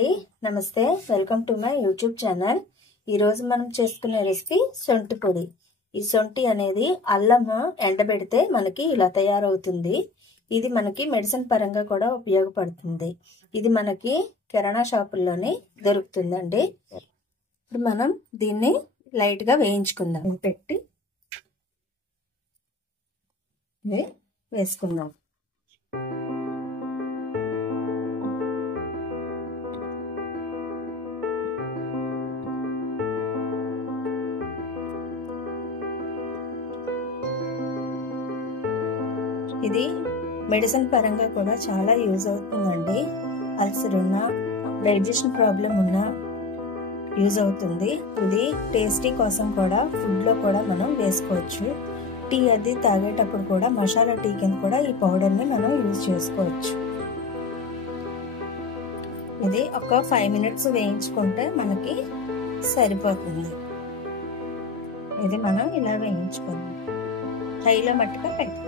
అండి, నమస్తే. Welcome to my YouTube channel. ఈరోజు మనం చేసుకునే రెసిపీ సొంటి పొడి. ఈ సొంటి అనేది అల్లము ఎండబెడితే మనకి ఇలా తయారవుతుంది. ఇది మనకి మెడిసిన్ పరంగా కూడా ఉపయోగపడుతుంది. ఇది మనకి కిరాణా షాపుల్లోనే దొరుకుతుందండి. ఇప్పుడు మనం దీన్ని లైట్గా వేయించుకుందాం. పెట్టి వేసుకుందాం. ఇది మెడిసిన్ పరంగా కూడా చాలా యూజ్ అవుతుందండి. అల్సర్ ఉన్నా, డైజెషన్ ప్రాబ్లం ఉన్నా యూజ్ అవుతుంది. ఇది టేస్టీ కోసం కూడా ఫుడ్లో కూడా మనం వేసుకోవచ్చు. టీ అది తాగేటప్పుడు కూడా మసాలా టీ కింద కూడా ఈ పౌడర్ని మనం యూజ్ చేసుకోవచ్చు. ఇది ఒక 5 minutes వేయించుకుంటే మనకి సరిపోతుంది. ఇది మనం ఇలా వేయించుకుందాం. హైలో మట్టుగా పెట్టుకోండి.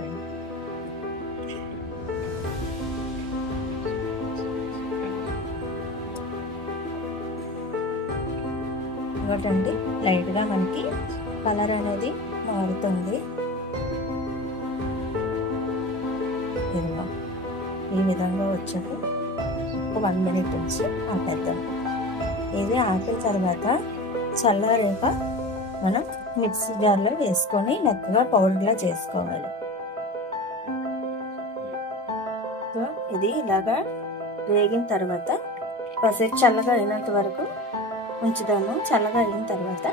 ఇంకోటండి, లైట్గా మనకి కలర్ అనేది మారుతుంది. ఈ విధంగా వచ్చాక 1 minute ఉంచి ఆపేద్దాం. ఇది ఆపిన తర్వాత చల్లారాక మనం మిక్సీ జార్లో వేసుకొని మెత్తగా పౌడర్లా చేసుకోవాలి. ఇది ఇలాగా వేగిన తర్వాత కాసేపు చల్లగా అయినంత వరకు ఉంచుదాము. చల్లగా అయిన తర్వాత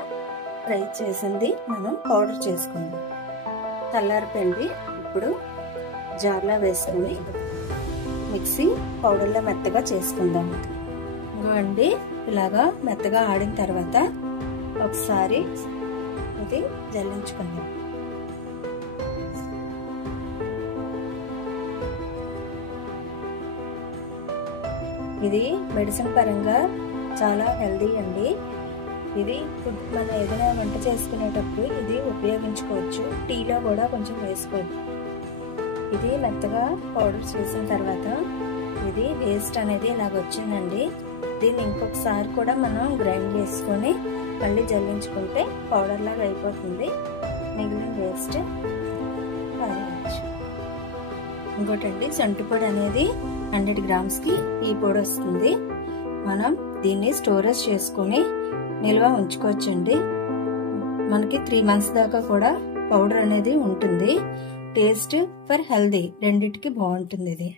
ఫ్రై చేసింది మనం పౌడర్ చేసుకుందాం. చల్లారిపోయింది. ఇప్పుడు జార్లో వేసుకుని మిక్సీ పౌడర్లో మెత్తగా చేసుకుందాం. ఇంకోండి, ఇలాగా మెత్తగా ఆడిన తర్వాత ఒకసారి ఇది జల్లించుకుందాం. ఇది మెడిసిన్ పరంగా చాలా హెల్దీ అండి. ఇది మన ఏదైనా వంట చేసుకునేటప్పుడు ఇది ఉపయోగించుకోవచ్చు. టీలో కూడా కొంచెం వేసుకోవచ్చు. ఇది మెత్తగా పౌడర్ చేసిన తర్వాత ఇది వేస్ట్ అనేది ఇలాగ వచ్చిందండి. దీన్ని ఇంకొకసారి కూడా మనం గ్రైండ్ చేసుకొని మళ్ళీ జల్లించుకుంటే పౌడర్ లాగా అయిపోతుంది. మిగిలిన వేస్ట్ పారేయచ్చు. ఇంకోటండి, సొంటి పొడి అనేది 100 grams ఈ పొడి వస్తుంది. మనం దీన్ని స్టోరేజ్ చేసుకుని నిల్వ ఉంచుకోవచ్చండి. మనకి 3 months దాకా కూడా పౌడర్ అనేది ఉంటుంది. టేస్ట్ ఫర్ హెల్దీ రెండిటికి బాగుంటుంది ఇది.